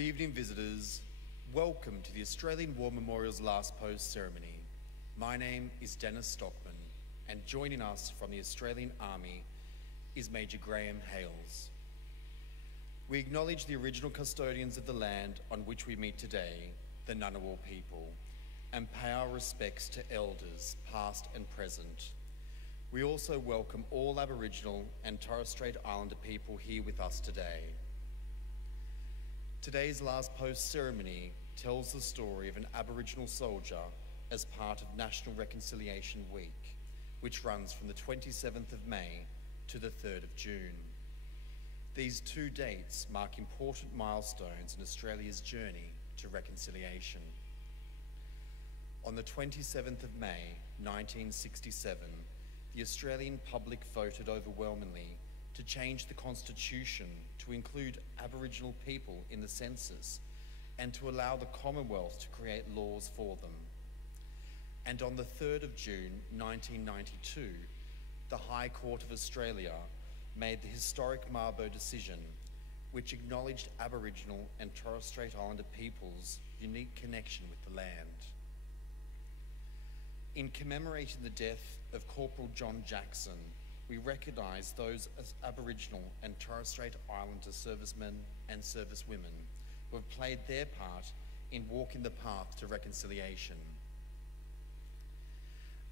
Good evening, visitors. Welcome to the Australian War Memorial's Last Post ceremony. My name is Dennis Stockman, and joining us from the Australian Army is Major Graham Hales. We acknowledge the original custodians of the land on which we meet today, the Ngunnawal people, and pay our respects to elders, past and present. We also welcome all Aboriginal and Torres Strait Islander people here with us today. Today's Last Post ceremony tells the story of an Aboriginal soldier as part of National Reconciliation Week, which runs from the 27th of May to the 3rd of June. These two dates mark important milestones in Australia's journey to reconciliation. On the 27th of May, 1967, the Australian public voted overwhelmingly to change the Constitution to include Aboriginal people in the census and to allow the Commonwealth to create laws for them. And on the 3rd of June 1992, the High Court of Australia made the historic Mabo decision, which acknowledged Aboriginal and Torres Strait Islander people's unique connection with the land. In commemorating the death of Corporal John Jackson, we recognise those as Aboriginal and Torres Strait Islander servicemen and servicewomen who have played their part in walking the path to reconciliation.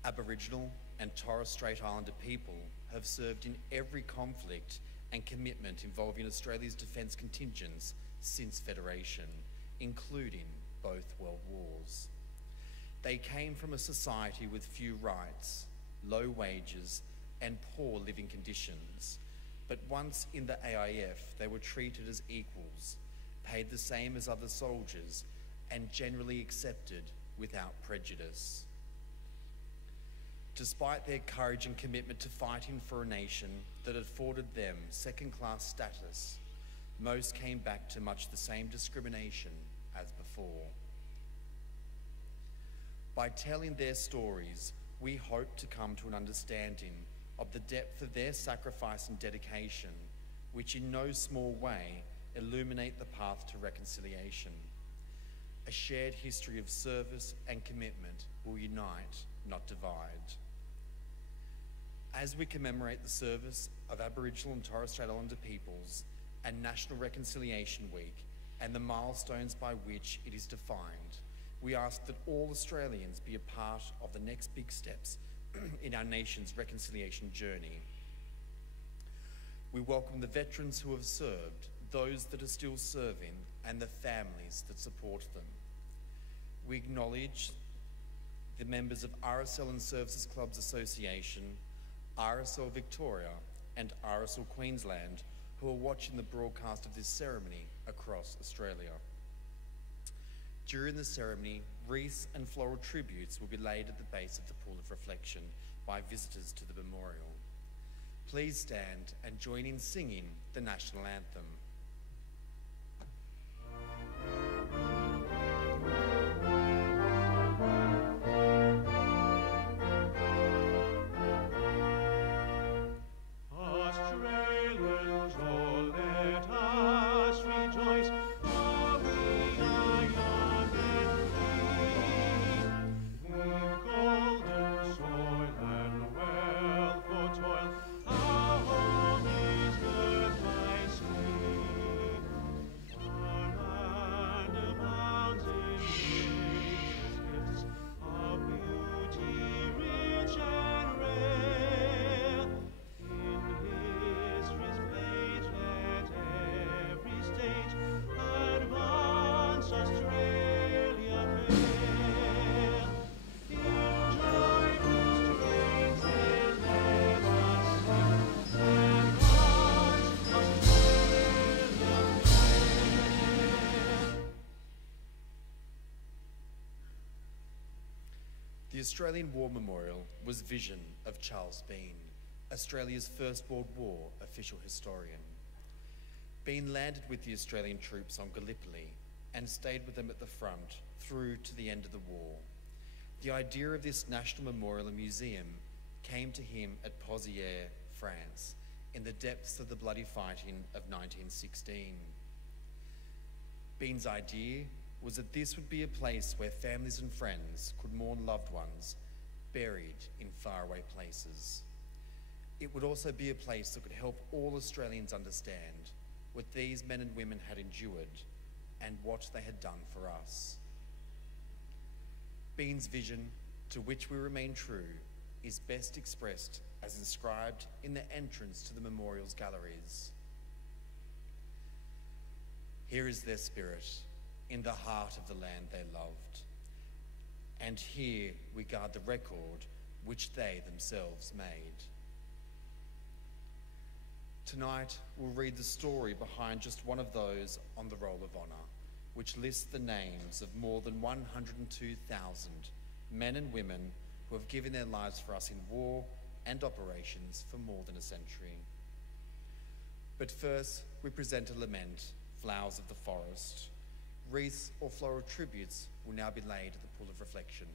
Aboriginal and Torres Strait Islander people have served in every conflict and commitment involving Australia's defence contingents since Federation, including both World Wars. They came from a society with few rights, low wages, and poor living conditions, but once in the AIF, they were treated as equals, paid the same as other soldiers, and generally accepted without prejudice. Despite their courage and commitment to fighting for a nation that afforded them second-class status, most came back to much the same discrimination as before. By telling their stories, we hope to come to an understanding of the depth of their sacrifice and dedication, which in no small way illuminate the path to reconciliation. A shared history of service and commitment will unite, not divide. As we commemorate the service of Aboriginal and Torres Strait Islander peoples and National Reconciliation Week and the milestones by which it is defined, we ask that all Australians be a part of the next big steps in our nation's reconciliation journey. We welcome the veterans who have served, those that are still serving, and the families that support them. We acknowledge the members of RSL and Services Clubs Association, RSL Victoria, and RSL Queensland who are watching the broadcast of this ceremony across Australia. During the ceremony, wreaths and floral tributes will be laid at the base of the pool of reflection by visitors to the memorial. Please stand and join in singing the national anthem. The Australian War Memorial was vision of Charles Bean, Australia's First World War official historian. Bean landed with the Australian troops on Gallipoli and stayed with them at the front through to the end of the war. The idea of this national memorial and museum came to him at Pozières, France, in the depths of the bloody fighting of 1916. Bean's idea was that this would be a place where families and friends could mourn loved ones buried in faraway places. It would also be a place that could help all Australians understand what these men and women had endured and what they had done for us. Bean's vision, to which we remain true, is best expressed as inscribed in the entrance to the memorial's galleries. Here is their spirit, in the heart of the land they loved. And here we guard the record which they themselves made. Tonight, we'll read the story behind just one of those on the Roll of Honour, which lists the names of more than 102,000 men and women who have given their lives for us in war and operations for more than a century. But first, we present a lament, Flowers of the Forest. Wreaths or floral tributes will now be laid at the pool of reflection.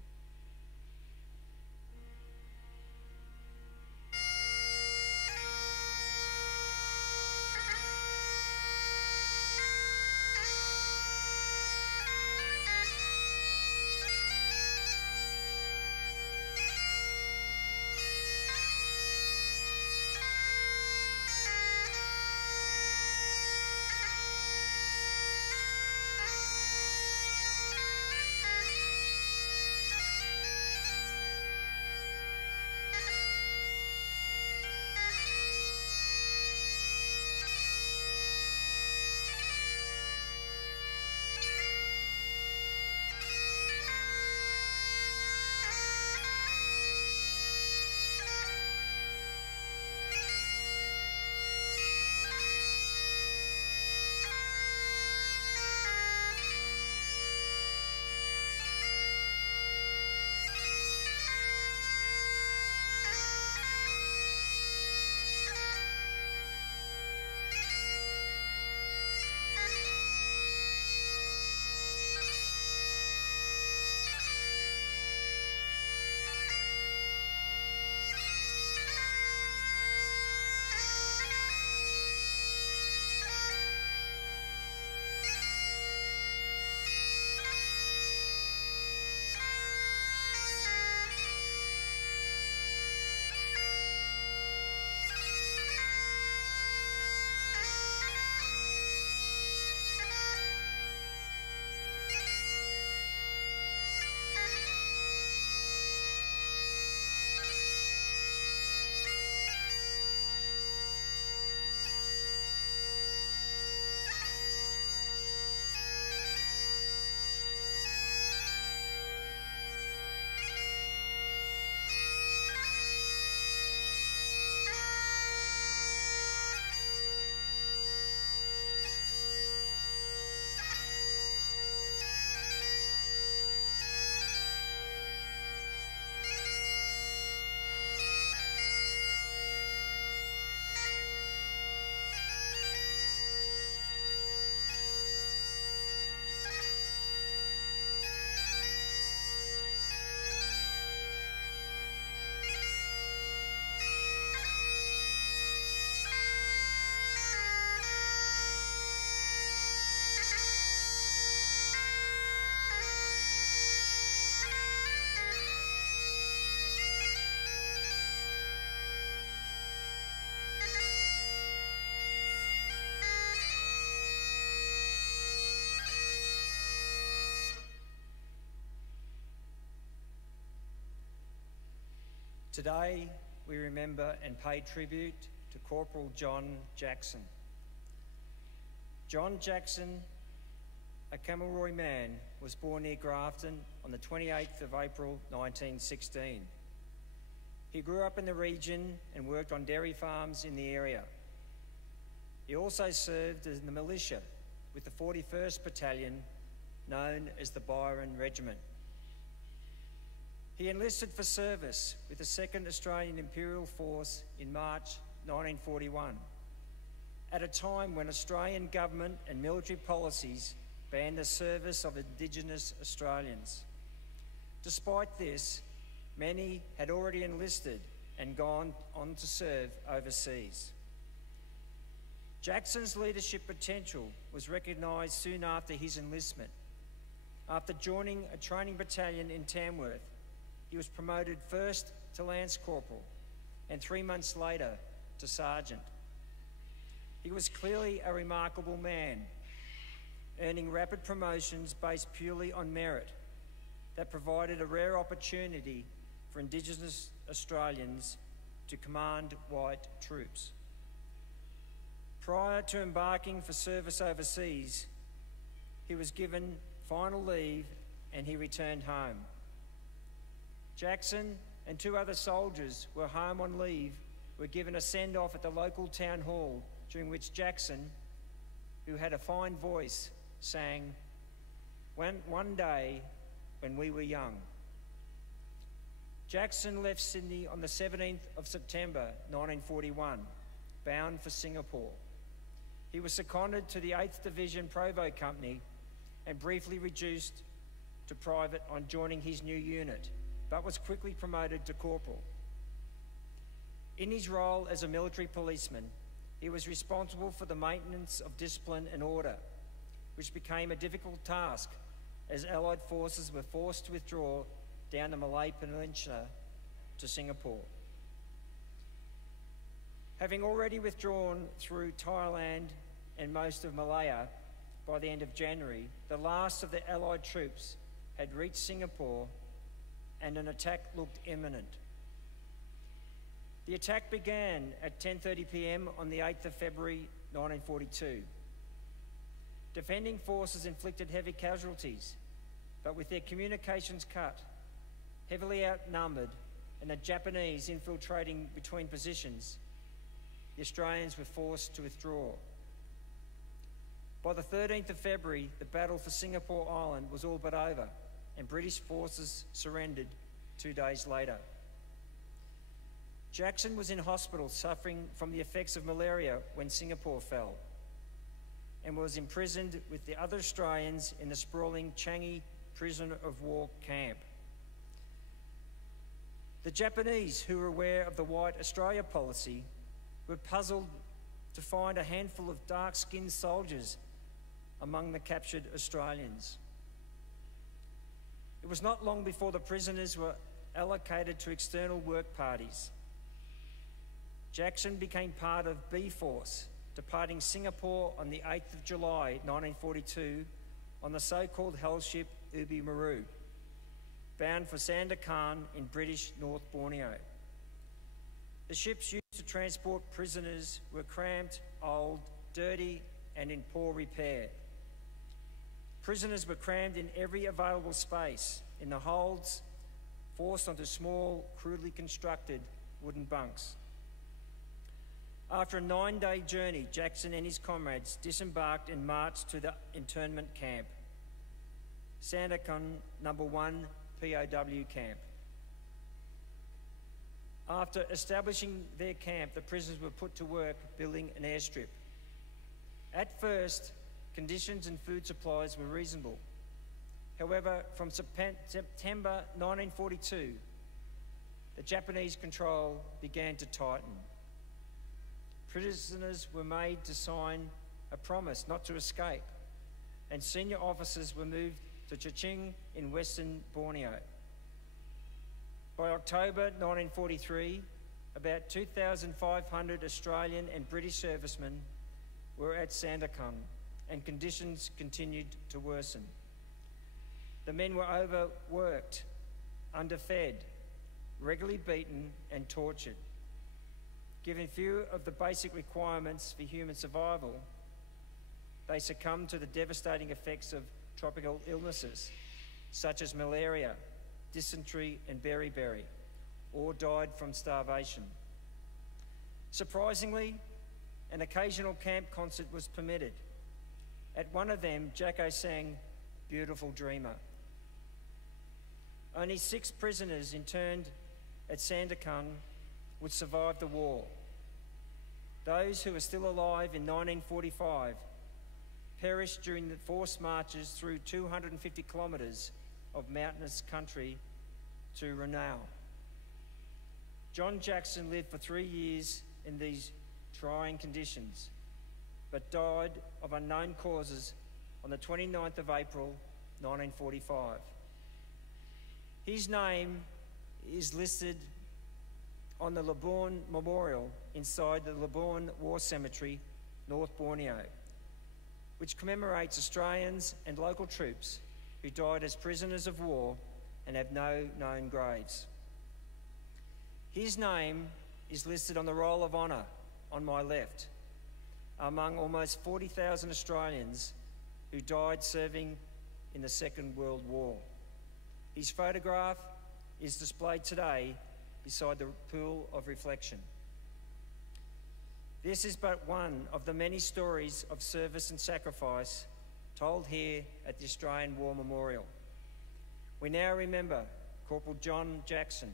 Today, we remember and pay tribute to Corporal John Jackson. John Jackson, a Camilroy man, was born near Grafton on the 28th of April 1916. He grew up in the region and worked on dairy farms in the area. He also served in the militia with the 41st Battalion, known as the Byron Regiment. He enlisted for service with the 2nd Australian Imperial Force in March 1941, at a time when Australian government and military policies banned the service of Indigenous Australians. Despite this, many had already enlisted and gone on to serve overseas. Jackson's leadership potential was recognised soon after his enlistment. After joining a training battalion in Tamworth, he was promoted first to Lance Corporal and 3 months later to Sergeant. He was clearly a remarkable man, earning rapid promotions based purely on merit that provided a rare opportunity for Indigenous Australians to command white troops. Prior to embarking for service overseas, he was given final leave and he returned home. Jackson and 2 other soldiers who were home on leave were given a send-off at the local town hall, during which Jackson, who had a fine voice, sang, "One day when we were young." Jackson left Sydney on the 17th of September 1941, bound for Singapore. He was seconded to the 8th Division Provo Company and briefly reduced to private on joining his new unit, but was quickly promoted to corporal. In his role as a military policeman, he was responsible for the maintenance of discipline and order, which became a difficult task as Allied forces were forced to withdraw down the Malay Peninsula to Singapore. Having already withdrawn through Thailand and most of Malaya by the end of January, the last of the Allied troops had reached Singapore and an attack looked imminent. The attack began at 10:30 p.m. on the 8th of February 1942. Defending forces inflicted heavy casualties, but with their communications cut, heavily outnumbered, and the Japanese infiltrating between positions, the Australians were forced to withdraw. By the 13th of February, the battle for Singapore Island was all but over, and British forces surrendered 2 days later. Jackson was in hospital suffering from the effects of malaria when Singapore fell, and was imprisoned with the other Australians in the sprawling Changi prisoner of war camp. The Japanese, who were aware of the White Australia policy, were puzzled to find a handful of dark-skinned soldiers among the captured Australians. It was not long before the prisoners were allocated to external work parties. Jackson became part of B Force, departing Singapore on the 8th of July 1942 on the so-called hell ship Ubi Maru, bound for Sandakan in British North Borneo. The ships used to transport prisoners were cramped, old, dirty, and in poor repair. Prisoners were crammed in every available space in the holds, forced onto small, crudely constructed wooden bunks. After a 9-day journey, Jackson and his comrades disembarked and marched to the internment camp, Sandakan No. 1 POW camp. After establishing their camp, the prisoners were put to work building an airstrip. At first, conditions and food supplies were reasonable. However, from September 1942, the Japanese control began to tighten. Prisoners were made to sign a promise not to escape, and senior officers were moved to Chiching in Western Borneo. By October 1943, about 2,500 Australian and British servicemen were at Sandakan, and conditions continued to worsen. The men were overworked, underfed, regularly beaten and tortured. Given few of the basic requirements for human survival, they succumbed to the devastating effects of tropical illnesses such as malaria, dysentery and beriberi, or died from starvation. Surprisingly, an occasional camp concert was permitted. At one of them, Jacko sang "Beautiful Dreamer." Only 6 prisoners interned at Sandakan would survive the war. Those who were still alive in 1945 perished during the forced marches through 250 kilometres of mountainous country to Ranau. John Jackson lived for 3 years in these trying conditions. but died of unknown causes on the 29th of April 1945. His name is listed on the Labuan Memorial inside the Labuan War Cemetery, North Borneo, which commemorates Australians and local troops who died as prisoners of war and have no known graves. His name is listed on the Roll of Honour on my left, among almost 40,000 Australians who died serving in the Second World War. His photograph is displayed today beside the pool of reflection. This is but one of the many stories of service and sacrifice told here at the Australian War Memorial. We now remember Corporal John Jackson,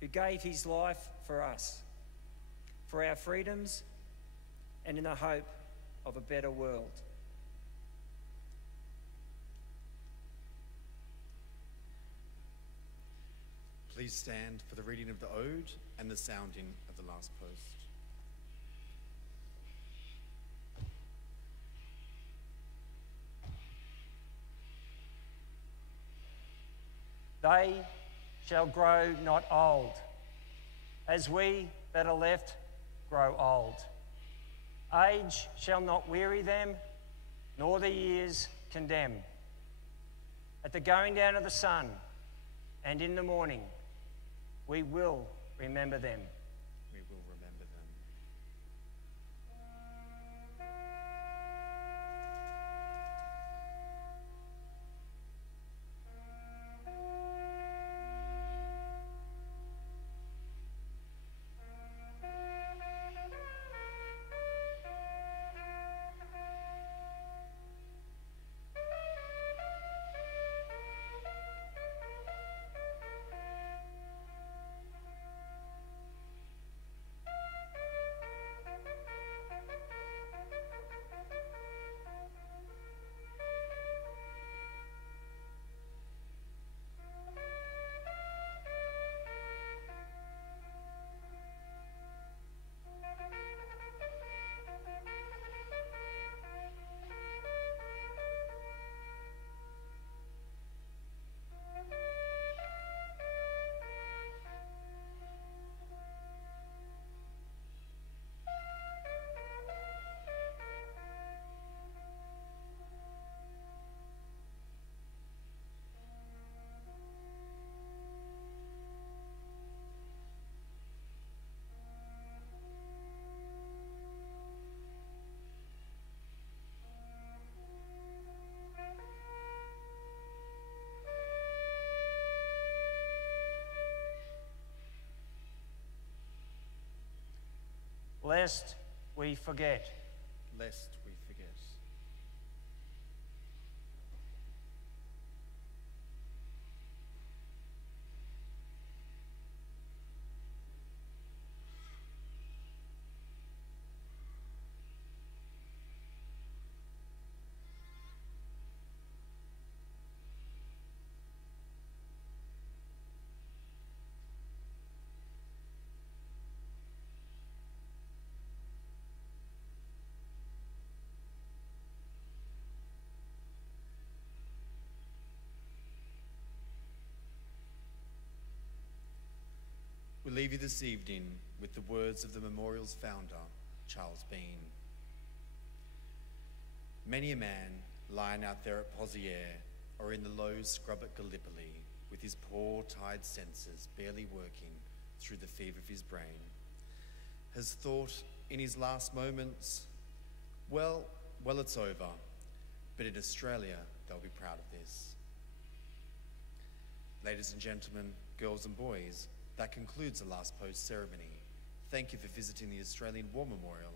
who gave his life for us, for our freedoms, and in the hope of a better world. Please stand for the reading of the Ode and the sounding of the last post. They shall grow not old, as we that are left grow old. Age shall not weary them, nor the years condemn. At the going down of the sun and in the morning, we will remember them. We will remember them. Lest we forget. Lest we forget. We leave you this evening with the words of the memorial's founder, Charles Bean. Many a man lying out there at Poziere or in the low scrub at Gallipoli with his poor tired senses barely working through the fever of his brain has thought in his last moments, well, it's over, but in Australia they'll be proud of this. Ladies and gentlemen, girls and boys, that concludes the last post ceremony. Thank you for visiting the Australian War Memorial